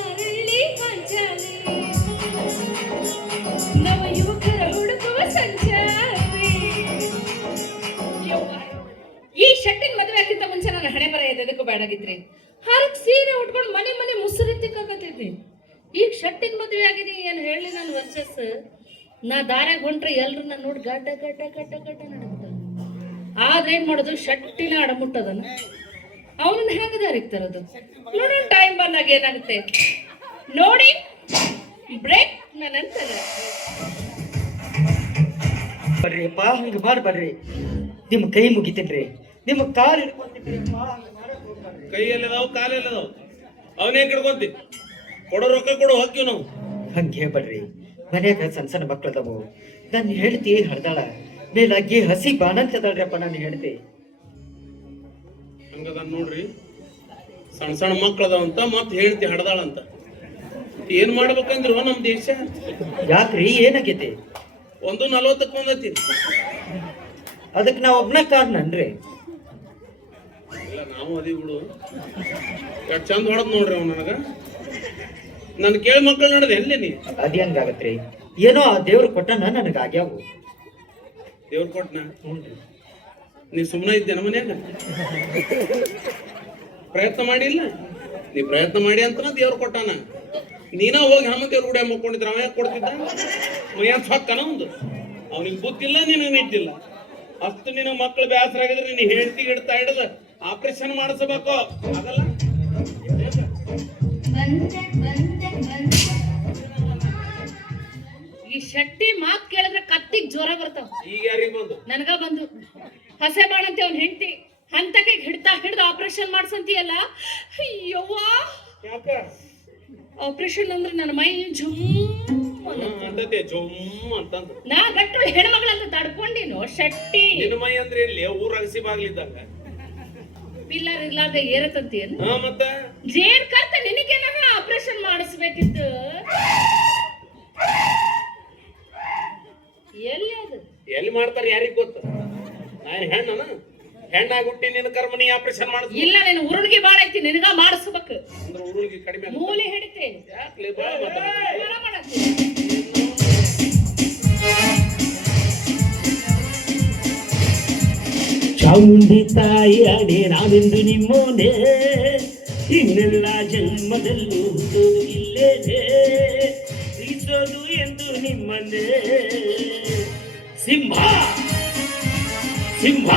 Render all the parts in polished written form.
ಅರಳಿ ಮಂಚಾಲೆ ನವ ಯುವಕರ ಹುಡುಕುವ ಸಂಚಾರಿ. ಈ ಶಟ್ಟಿನ ಮದುವೆ ಆಗಿಂತ ಮುಂಚೆ ನಾನು ಹಣೆ ಬರ ಎದಕ್ಕೂ ಬೇಡಾಗಿದ್ರಿ. ಹರಕ್ ಸೀರೆ ಉಟ್ಕೊಂಡು ಮನೆ ಮನೆ ಮುಸುರಿತಿಕ್ಕಾಗತ್ತೈತಿ. ಈಗ ಶಟ್ಟಿನ ಮದುವೆ ಆಗಿದೆ, ಏನು ಹೇಳಿ ನಾನು ವರ್ಚಸ್. ನಾ ದಾರ್ಯಾಗ ಹೊಂಟ್ರೆ ಎಲ್ರು ನಾನು ನೋಡಿ ಗಡ್ಡ ಗಡ್ಡ ಗಡ್ಡ ಗಡ್ಡ ನಡಕ್ತ. ಆದ್ರೆ ಏನ್ ಮಾಡೋದು, ಶಟ್ಟಿನ ಅಡಮುಟ್ಟದನ ಅವನನ್ನ ಹೆಂಗ ದಾರಿಗೆ ತರೋದು. ನೋಡೋಣ ಟೈಮ್ ಬಂದಾಗ ಏನಾಗುತ್ತೆ ನೋಡಿ. ಬ್ರೇಕ್ ನನ್ನಂತದ ಬರ್ರಿಪ್ಪ, ಹಂಗ ಮಾಡ್ಬರ್ರಿ. ನಿಮ್ಮ ಕೈ ಮುಗಿತೀನ್ರಿ, ನಿಮ್ಮ ಕಾಲು ಹಿಡ್ಕೊಂತಿನ್ರಿ. ಕೈ ಎಲ್ಲದಾವ್ ಕಾಲು ಎಲ್ಲದಾವ್ ಅವನೇ ಕಿಡ್ಕೊಂತಿ. ಕೊಡೋ ರೊಕ್ಕ ಕೊಡು ಹೋಗ್ತೀವಿ ನಾವು. ಹಂಗೆ ಬರ್ರಿ, ಮನ್ಯಾಗ ಸಣ್ಣ ಸಣ್ಣ ಮಕ್ಳದವು. ನನ್ನ ಹೆಂಡತಿ ಹಡ್ದಾಳ, ಮೇಲಾಗಿ ಹಸಿ ಬಾಣಂತದಳ್ರಪ್ಪ ನಾನು ಹೆಂಡತಿ. ಹಂಗದ ನೋಡ್ರಿ, ಸಣ್ಣ ಸಣ್ಣ ಮಕ್ಳದಾವಂತ ಮತ್ ಹೇಳ್ತಿ ಹಡ್ದಾಳಂತ. ಏನ್ ಮಾಡ್ಬೇಕಂದ್ರು ನಮ್ ದೇಶ. ಯಾಕ್ರಿ, ಏನಾಗೈತಿ? 1:40 ಬಂದೈತಿ. ಅದಕ್ಕೆ ನಾವ್ ಒಬ್ನ ಕಾರಣನ್ರಿ. ಇಲ್ಲ ನಾವು ಅದಿ ಬಿಡು. ಎಷ್ಟು ಚಂದ ಹೊಡದ್ ನೋಡ್ರಿ ಅವ್ ನನಗ. ನನ್ ಕೇಳಿ ಮಕ್ಕಳು ನೋಡದೆ ಎಲ್ಲಿ ನೀ. ಅದ್ ಹೆಂಗಾಗತ್ರಿ? ಏನೋ ಆ ದೇವ್ರು ಕೊಟ್ಟನ ನನಗ ಆಗ್ಯಾವು. ದೇವ್ರ ಕೊಟ್ನ? ನೀ ಸುಮ್ಮನೆ ಇದ್ದೇನ ಮನ್ಯಾಗ? ಪ್ರಯತ್ನ ಮಾಡಿಲ್ಲ ನೀ? ಪ್ರಯತ್ನ ಮಾಡಿ ಅಂತ ದೇವ್ರು ಕೊಟ್ಟಾನ. ನೀನ ಹೋಗಿ ಹಮ್ಮ ದೇವ್ರ ಗುಡಿಯ ಮಕ್ಕೊಂಡಿದ್ರ ಅವ ಯಾಕೆ ಕೊಡ್ತಿದ್ದ? ಮೈಯ ಸೊಕ್ಕನ ಒಂದು. ಅವನಿಗೆ ಗೊತ್ತಿಲ್ಲ, ನಿನಗೆ ನಿಟ್ಟಿಲ್ಲ. ಅಷ್ಟು ನಿನ್ನ ಮಕ್ಕಳು ಬ್ಯಾಸರ ಆಗಿದ್ರೆ ನೀನು ಹೇಳ್ತಿ ಹಿಡ್ತಾ ಹಿಡಿದ ಆಪರೇಷನ್ ಮಾಡಿಸಬೇಕು. ಅದಲ್ಲ ಈ ಶಟ್ಟಿ ಮಾತ್ ಕೇಳಿದ್ರೆ ಕತ್ತಿಗ್ ಜ್ವರ ಬರ್ತಾವ. ಈಗ ಯಾರಿಗ ಬಂದು? ನನಗ ಬಂದು. ಹಸೆ ಬಾಣಂತೆ ಅವ್ನ ಹೆಂಡತಿ ಹಂತಕ್ಕೆ ಹಿಡ್ದು ಆಪರೇಷನ್ ಮಾಡ್ಸಂತೀಯಲ್ಲ. ಅಯ್ಯವ್ವ, ಯಾಕ ಆಪರೇಷನ್ ಅಂದ್ರೆ ನನ್ನ ಮೈ ಜುಮ್ ಅಂತತೆ ಜೊಮ್ ಅಂತಂದ. ನಾ ಗಟ್ಟುಳು ಹೆಣ್ಮಗಳಂತ ತಡ್ಕೊಂಡಿನೋ ಶಟ್ಟಿ. ನಿನ್ನ ಮೈ ಅಂದ್ರೆ ಎಲ್ಲಿ? ಊರ ಅಗಸಿ ಬಾಗ್ಲಿದ್ದಾಗ ಪಿಲ್ಲರ್ ಇರ್ಲಾರ್ದೆ ಏರತಂತೀಯನ್? ಮತ್ತ ಜೇನ್ ಕರ್ತ ನಿನಗೇನ ಆಪರೇಷನ್ ಮಾಡಿಸ್ಬೇಕಿತ್ತು. ಎಲ್ಲಿ ಅದು? ಎಲ್ಲಿ ಮಾಡ್ತಾರ ಯಾರಿಗ್ ಗೊತ್ತ? ನಾನು ಹೆಣ್ಣನ? ಹೆಣ್ಣಾಗುಟ್ಟಿ ನಿನ್ನ ಕರ್ಮನಿ ಆಪರೇಷನ್ ಮಾಡಿಸ್. ಇಲ್ಲ, ನೀನು ಉರುಳಿಗೆ ಬಾಳ ಐತಿ, ನಿನಗ ಮಾಡಿಸ್ಬೇಕು. ಅಂದ್ರೆ ಉರುಳಿಗೆ ಕಡಿಮೆ ಮೂಲೆ ಹಿಡಿತೆ. ಯಾಕ್ಲೆ ಬಾಳ ಚಾಮುಂಡಿ ತಾಯಿ ಅಡೆ ನಾವೆಂದು ನಿಮ್ಮೋನೆ, ಇನ್ನೆಲ್ಲ ಜನ್ಮದಲ್ಲೂ ಹುಟ್ಟೋದು ಇಲ್ಲೇನೆ, ಈಸೋದು ಎಂದು ನಿಮ್ಮನ್ನೇ. ಸಿಂಹ ಸಿಂಹ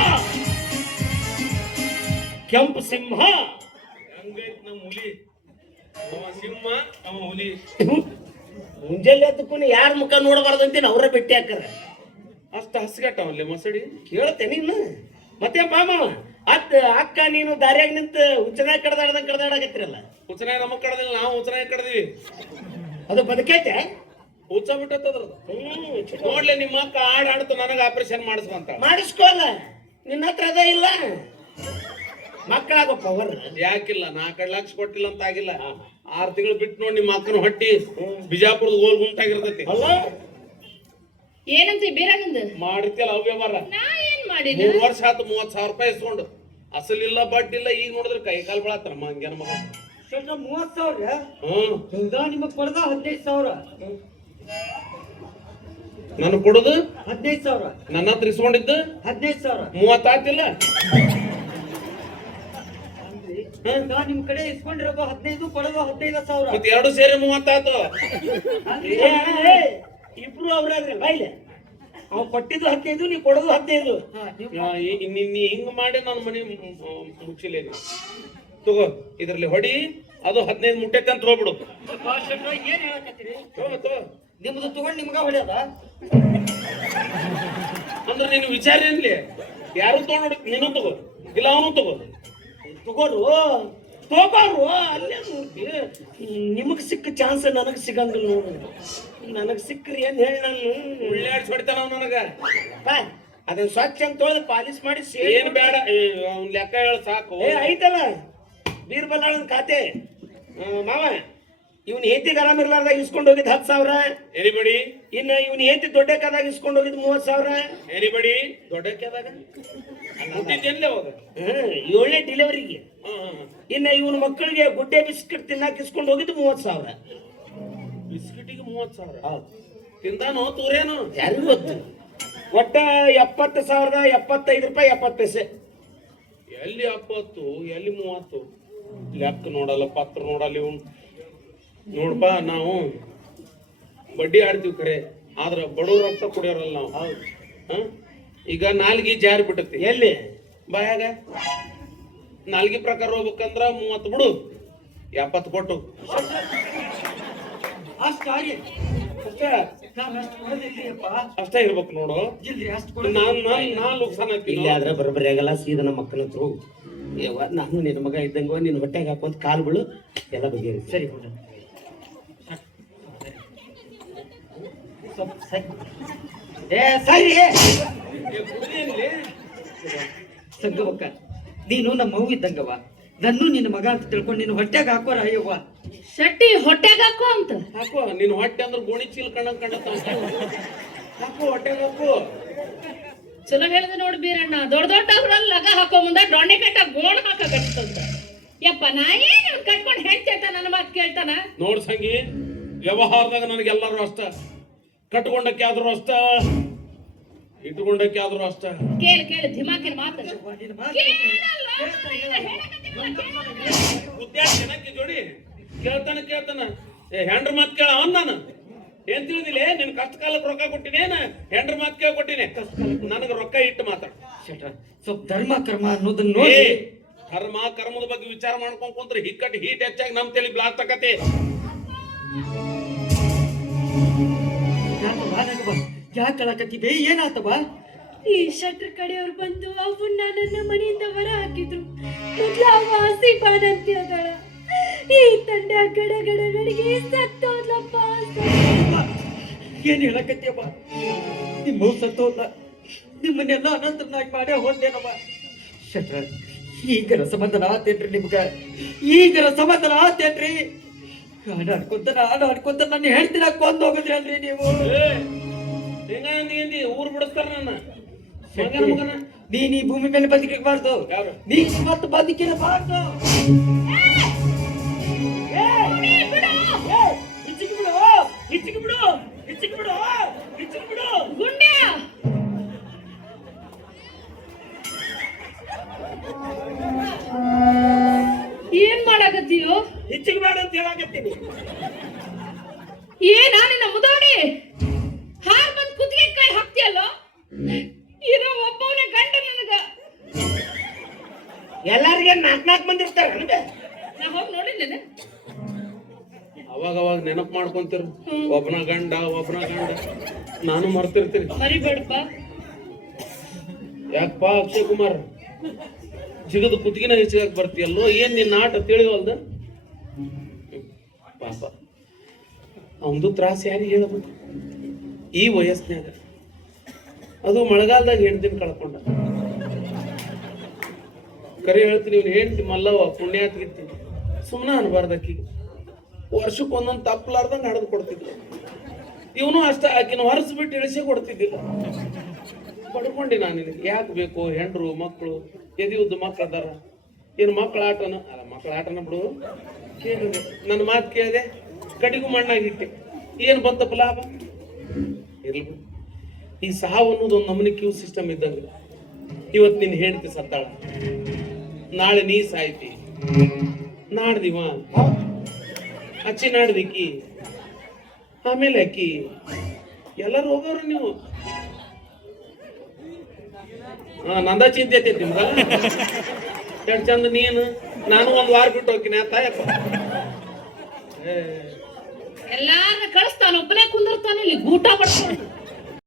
ಕೆಂಪು ಸಿಂಹ. ಹಂಗೈತ್ ನಮ್ಮ ಹುಲಿ. ಅವ ಸಿಂಹ, ಅವ ಹುಲಿ. ಮುಂಜಾನೆ ಅದಕ್ಕೂ ಯಾರ ಮುಖ ನೋಡಬಾರ್ದಂತೀನಿ ಅವರೇ ಭೇಟಿ ಹಾಕಾರ. ಅಷ್ಟು ಹಸ್ಗಟ್ಟವಲ್ಲೇ ಮಸಡಿ. ಕೇಳ್ತೇನೆ ಇನ್ನು ಮತ್ತೆ ಮಾಮ. ಅಕ್ಕ ನೀನು ದಾರಿಯಾಗ ನಿಂತ ಹುಚ್ಚನಾಗ ಕಡ್ದಾಡಕತ್ತಿರಲ್ಲ. ಹುಚ್ಚನಾಗ ನಮಗ್ ಕಡ್ದಿಲ್ಲ, ನಾವು ಹುಚ್ಚನಾಗ ಕಡ್ದಿವಿ. ಅದು ಬದುಕೈತೆ? ಹುಚ್ಚ ಬಿಟ್ಟದ್ರದು. ನೋಡ್ಲೆ ನಿಮ್ಮ ಅಕ್ಕ ಆಡ್ತು ನನಗ ಆಪರೇಷನ್ ಮಾಡಿಸ್ಕೊಂತ. ಮಾಡಿಸ್ಕೋಲ್ಲ, ನಿನ್ನ ಹತ್ರ ಅದ ಇಲ್ಲ ಮಕ್ಕಳಾಗೋ ಪವರ್. ಯಾಕಿಲ್ಲ? 4 ಲಕ್ಷ ಕೊಟ್ಟಿಲ್ಲ ಅಂತ ಆಗಿಲ್ಲ. 6 ತಿಂಗಳು ಬಿಟ್ಟು ನೋಡಿ ನಿಮ್ಮ ಅಕ್ಕನ ಹೊಟ್ಟಿ ಬಿಜಾಪುರದ ಗೋಲ್ ಗುಂಟಾಗಿರ್ತೈತಿ. ಅಲ್ಲ ಏನಂತ ಬೀರಂಗಂದ ಮಾಡಿರ್ತಿಯಲ್ಲ ಅವ್ಯವಹಾರ. ನಾ ಏನ್ ಮಾಡಿನ? 3 ವರ್ಷ ಆತು 30,000 ರೂಪಾಯಿ ಇಸ್ಕೊಂಡು. ಅಸಲಿಲ್ಲ ಬಡ್ಡಿಲ್ಲ. ಈಗ ನೋಡಿದ್ರೆ ಕೈ ಕಾಲು ಬಳತ್ತಾರ ಮಂಗ್ಯನ ಮಗ. 30,000? ಹ್ಮ್, ನಿಮಗ್ ಕೊಡದ 15,000. ನನ್ ಕೊಡುದು 15,000. ನನ್ನ ಹತ್ರ ಇಸ್ಕೊಂಡಿದ್ದು 15,000. 30 ಆತಿಲ್ಲ. ನಿಮ್ ಕಡೆ ಇಸ್ಕೊಂಡಿರೋದು 15, ಕೊಡೋದು 15,000. ಮತ್ತೆ 2 ಸೇರಿ 30 ಆತು. ಇಬ್ರು ಅವ್ರಾದ್ರೆ ಬಾಯ್ಲೆ. ಅವ್ ಕೊಟ್ಟಿದ್ದು 15, ನೀ ಕೊಡೋದು 15. ನೀ ಹಿಂಗ್ ಮಾಡಿ ನನ್ನ ಮನೆ ಮುಚ್ಚಿಲ್ಲ. ತಗೋ ಇದ್ರಲ್ಲಿ ಹೊಡಿ, ಅದು 15 ಮುಟ್ಟೈತೆ ಅಂತ ಹೋಗ್ಬಿಡು. ಏನ್ ಹೇಳಕತ್ತೀರಿ? ತಗೋ ನಿಮ್ದು ತಗೊಂಡ್ ನಿಮ್ಗ ಹೊಡ್ಯದ? ಅಂದ್ರೆ ನೀನು ವಿಚಾರ ಏನ್ಲಿ? ಯಾರು ತಗೊಂಡು ನೀನು ತಗೋ, ಇಲ್ಲ ಅವನು ತಗೋ. ತಗೋರು ಅಲ್ಲೇ ನೋಡ್ತಿ. ನಿಮಗ್ ಸಿಕ್ಕ ಚಾನ್ಸ್ ನನಗ್ ಸಿಗಂಗಿಲ್ಲ ನೋಡು. ನನಗ್ ಸಿಕ್ಕ್ರಿ ಏನ್ ಹೇಳಿ ನಾನು ಉಳ್ಳಾಡ್ಸಿ ಹೊಡಿತಾನ ಅವ್ ನನಗ. ಅದನ್ನ ಸ್ವಚ್ಛ ಅಂತ ತೊಳೆದು ಪಾಲಿಶ್ ಮಾಡಿ ಏನ್ ಬೇಡ, ಅವ್ನ್ ಲೆಕ್ಕ ಹೇಳ ಸಾಕು. ಐತಲ್ಲ ಬೀರ್ಬಲ್ ಖಾತೆ ಮಾವ. ಇವ್ನ ಹೇತಿಗೆ ಆರಾಮ ಇರ್ಲಾರ್ದಾಗ ಇಸ್ಕೊಂಡು ಹೋಗಿದ್ 10,000. ಎನಿಬಡಿ ಇನ್ನ ಇವ್ನ ಹೇತಿ ದೊಡ್ಡಕ್ಕಾದಾಗ ಇಸ್ಕೊಂಡು ಹೋಗಿದ್ 30,000. ಎನಿಬಡಿ ದೊಡ್ಡಕ್ಕೆದಾಗ ಹುಟ್ಟಿದ್ದೇನೆ ಅವಾಗ 7ನೇ ಡಿಲಿವರಿಗೆ. ಇನ್ನ ಇವನ ಮಕ್ಕಳಿಗೆ ಗುಡ್ಡೆ ಬಿಸ್ಕಿಟ್ ತಿನ್ನಾಕ ಇಸ್ಕೊಂಡು ಹೋಗಿದ್ದು 30,000. ಬಿಸ್ಕಿಟಿಗೆ 30,000 ಹೌದು. ತಿಂದಾನೋ ತೂರೇನು ಯಾರಿಗೂ ಗೊತ್ತು. ಒಟ್ಟ 70,075 ರೂಪಾಯಿ 70 ಪೈಸೆ. ಎಲ್ಲಿ 70 ಎಲ್ಲಿ 30 ಲೆಕ್ಕ ನೋಡಲ್ಲ ಪತ್ರ ನೋಡಲ್ಲ ಇವ್ನು ನೋಡಪ್ಪ. ನಾವು ಬಡ್ಡಿ ಆಡ್ತೀವಿ ಖರೆ, ಆದ್ರ ಬಡವ್ರ ರಕ್ತ ಕುಡಿಯೋರಲ್ಲ ನಾವು. ಹ? ಈಗ ನಾಲ್ಗಿ ಜಾರಿ ಬಿಟ್ಟತಿ ಎಲ್ಲಿ ಬಾಯಾಗ ನಾಲ್ಗಿ ಪ್ರಕಾರ ಹೋಗ್ಬೇಕಂದ್ರ 30 ಬಿಡು, 70 ಕೊಟ್ಟು ಅಷ್ಟೇ ಇರ್ಬೇಕು ನೋಡು. ನಾನ್ ಲುಕ್ಸಾನ್ ಇಲ್ಲಿ ಆಗ್ತೀನಿ. ಆದ್ರೆ ಬರೋಬ್ಬರಿ ಆಗಲ್ಲ. ಸೀದಾ ನಮ್ಮ ಮಕ್ಕನ ಹತ್ರ ಹೋಗು. ಯವ್ವ, ನಾನು ನಿನ್ನ ಮಗ ಇದ್ದಂಗ ನಿನ್ನ ಹೊಟ್ಟೆಗೆ ಹಾಕೊಂತ ಕಾಲು ಬಿಳು, ಎಲ್ಲ ಬಗೆಹರಿ. ಸರಿ ಸರಿ ಸಂಗವಕ್ಕ, ನೀನು ನಮ್ಮ ಮಗು ಇದ್ದಂಗವ. ನನ್ನೂ ನಿನ್ನ ಮಗ ಅಂತ ತಿಳ್ಕೊಂಡು ನಿನ್ನ ಹೊಟ್ಟೆಗೆ ಹಾಕೋರ ಅಯ್ಯವ್ವ. ಶೆಟ್ಟಿ ಹೊಟ್ಟೆಗೆ ಹಾಕೋ ಅಂತ. ಹಾಕೋ ನಿನ್ ಹೊಟ್ಟೆ ಅಂದ್ರೆ ಗೋಣಿ ಚೀಲ ಕಂಡಂತ ಹಾಕು, ಹೊಟ್ಟೆಗೆ ಹಾಕು. ಚಲೋ ಹೇಳಿದೆ ನೋಡಿ ಬೀರಣ್ಣ. ದೊಡ್ಡ ದೊಡ್ಡವ್ರಲ್ಲಿ ಲಗ ಹಾಕೋ ಮುಂದೆ ಡೊಣ್ಣೆ ಕಟ್ಟ ಗೋಣ ಹಾಕಕತ್ತಂತ. ಯಪ್ಪ ನಾ ಏನು ಕಟ್ಕೊಂಡು ಹೇಳ್ತೇತ ನನ್ನ ಮಾತು ಕೇಳ್ತಾನ. ನೋಡ್ ಸಂಗಿ, ವ್ಯವಹಾರದಾಗ ನನಗೆಲ್ಲರೂ ಅಷ್ಟ, ಕಟ್ಕೊಂಡಕ್ಕೆ ಆದ್ರೂ ಅಷ್ಟ, ಇಟ್ಟುಕೊಂಡಕ್ಕೆ ಆದ್ರೂ ಅಷ್ಟ. ಕೇಳಿ ಧಿಮಾಕಿನ ಮಾತು. ಜನಕ್ಕೆ ಜೋಡಿ ಕೇಳ್ತಾನ ಹೆಂಡ್ರ ಮಾತು ಕೇಳ ಅವನ್. ನಾನು ಏನ್ ತಿಳಿದಿಲ್ಲ, ನಿನ್ ಕಷ್ಟ ಕಾಲಕ್ಕೆ ರೊಕ್ಕ ಕೊಟ್ಟಿನೇನ, ಹೆಂಡ್ರ ಮಾತು ಕೇಳ ಕೊಟ್ಟಿನಿ. ನನಗ ರೊಕ್ಕ ಇಟ್ಟು ಮಾತಾಡ. ಸ್ವಲ್ಪ ಧರ್ಮ ಕರ್ಮ ಅನ್ನೋದನ್ನ ನೋಡಿ. ಧರ್ಮ ಕರ್ಮದ ಬಗ್ಗೆ ವಿಚಾರ ಮಾಡ್ಕೊಂಡ್ ಕುಂತ್ರೆ ಹಿಕ್ಕಟ್ಟು ಹೀಟ್ ಹೆಚ್ಚಾಗಿ ನಮ್ ತಲೆ ಬ್ಲಾಕ್ ತಕತಿ. ಯಾಕೆ ಕಳಕತ್ತೀವಿ? ಏನಾತವ? ಈ ಶೆಟ್ರ ಕಡೆಯವ್ರು ಬಂದು ಅವನ್ನ ನನ್ನ ಮನೆಯಿಂದ ಹೊರ ಹಾಕಿದ್ರು. ಮೊದ್ಲು ಅವ ಹಸಿ ಬಾನಂತಿ ಅದಳ. ಈ ತಂಡ ಗಡಗಡ ನಡಿಗೆ ಸತ್ತೋದ್ಲಪ್ಪ. ಏನ್ ಹೇಳಕತ್ತೀಯವ್ವ? ನಿಮ್ಮ ಸತ್ತೋಲ್ಲ, ನಿಮ್ಮನ್ನೆಲ್ಲ ಅನಂತನಾಗಿ ಮಾಡೇ ಹೋದೇನವ. ಶಟ್ರ, ಈಗರ ಸಮಾಧಾನ ಆತೇನ್ರಿ ನಿಮ್ಗ? ಈಗರ ಸಮಾಧಾನ ಆತೇನ್ರಿ? ಆಡ್ಕೊಂತ ನನ್ನ ಹೇಳ್ತೀರ ಕೊಂದ್ ಹೋಗಿದ್ರಿ ಅಲ್ರಿ ನೀವು. ಊರ್ ಬಿಡಿಸ್ತಾರ ನನ್ನ ಮಗನ. ನೀನ್ ಈ ಭೂಮಿ ಮೇಲೆ ಬದುಕಬಾರ್ದು. ಯಾರು? ನೀ ಮತ್ತೆ ಬದುಕಿರಬಾರ್ದು. ಗುಂಡ್ಯ ಏನ್ ಮಾಡಾಕತ್ತೀಯೋ? ಹೆಚ್ಚಿಗೆ ಮಾಡು ಅಂತ ಹೇಳಾಕತ್ತೀನಿ. ಏನ ನಿನ್ನ ಮುದೋಡಿ ಹಾರ್ ಬಂದ್ ಕುತ್ತಿಗೆ ಕೈ ಹಾಕ್ತಿಯಲ್ಲೋ? ಇರೋ ಒಬ್ಬವನ ಗಂಡ ನನಗ. ಎಲ್ಲಾರಿಗೆ 4 ಮಂದಿ ಇರ್ತಾರ. ನಾ ಹೋಗಿ ನೋಡಿದ್ದೇನೆ. ಅವಾಗ ನೆನಪು ಮಾಡ್ಕೊಂತೀರ, ಒಬ್ಬನ ಗಂಡ. ನಾನು ಮರ್ತಿರ್ತೀನಿ. ಮರಿಬೇಡಪ್ಪ. ಯಾಕಪ್ಪ ಅಕ್ಷಯ್ ಕುಮಾರ್, ಜಿಗದ ಕುತ್ತಿಗೆನ ಹೆಚ್ಚಾಗಿ ಬರ್ತೀಯಲ್ಲೋ? ಏನ್ ನಿನ್ನ ಆಟ ತಿಳಿವಲ್ದ? ಪಾಪ ಅವಂದು ತ್ರಾಸ ಯಾರಿಗೆ ಹೇಳಬೇಕು ಈ ವಯಸ್ಸಿನಾಗ? ಅದು ಮಳೆಗಾಲದಾಗ ಹೆಂಡ್ತಿನ ಕಳ್ಕೊಂಡ. ಕರೆ ಹೇಳ್ತೀನಿ, ಇವ್ನು ಹೆಂಡ್ತಿ ಮಲ್ಲವ ಪುಣ್ಯಾತ್ಗಿತ್ತಿ ಸುಮ್ಮನೆ ಅನ್ಬಾರ್ದಕ್ಕಿ. ವರ್ಷಕ್ಕೆ ಒಂದೊಂದು ತಪ್ಪಲಾರ್ದಂಗೆ ಹಡದು ಕೊಡ್ತಿದ್ಲು. ಇವನು ಅಷ್ಟ ಆಕಿನ ಹೊರಸ್ಬಿಟ್ಟು ಇಳಿಸಿ ಕೊಡ್ತಿದ್ದಿಲ್ಲ. ಪಡ್ಕೊಂಡಿ ನಾನು ನಿನಗೆ ಯಾಕೆ ಬೇಕು? ಹೆಂಡ್ರು ಮಕ್ಕಳು ಎದಿಯುದ್ದು ಮಕ್ಳು ಅದಾರ. ಏನು ಮಕ್ಕಳ ಆಟನ ಅಲ್ಲ, ಮಕ್ಕಳ ಆಟನ ಬಿಡು. ಕೇಳಿದೆ, ನನ್ನ ಮಾತು ಕೇಳಿದೆ, ಕಡಿಗೂ ಮಣ್ಣಾಗಿಟ್ಟೆ. ಏನು ಬಂತಪ್ಪ ಲಾಭ? ಇರ್ಲಿ, ಈ ಸಾವು ಅನ್ನೋದು ಒಂದು ನಮೂನಿ ಕ್ಯೂ ಸಿಸ್ಟಮ್ ಇದ್ದಂಗೆ. ಇವತ್ತು ನಿನ್ನ ಹೆಂಡ್ತಿ ಸತ್ತಾಳ, ನಾಳೆ ನೀ ಸಾಯ್ತಿ, ನಾಡ್ದಿವ ಅಚ್ಚಿ ನಾಡ್ದಿಕ್ಕಿ, ಆಮೇಲೆ ಅಕ್ಕಿ, ಎಲ್ಲರೂ ಹೋಗೋರು ನೀವು. ನಂದ ಚಿಂತೆ ಐತಿ ನಿಮ್ಗ. ಎಷ್ಟು ಚಂದ ನೀನು, ನಾನು ಒಂದು ವಾರ ಬಿಟ್ಟು ಹೋಗ್ತೀನಿ ತಾಯಪ್ಪ. ಎಲ್ಲಾರನ್ನ ಕಳಿಸ್ತಾನ, ಒಬ್ಬನೇ ಕುಂದಿರ್ತಾನೆ ಇಲ್ಲಿ ಊಟ ಮಾಡ್ಕೊಂಡು.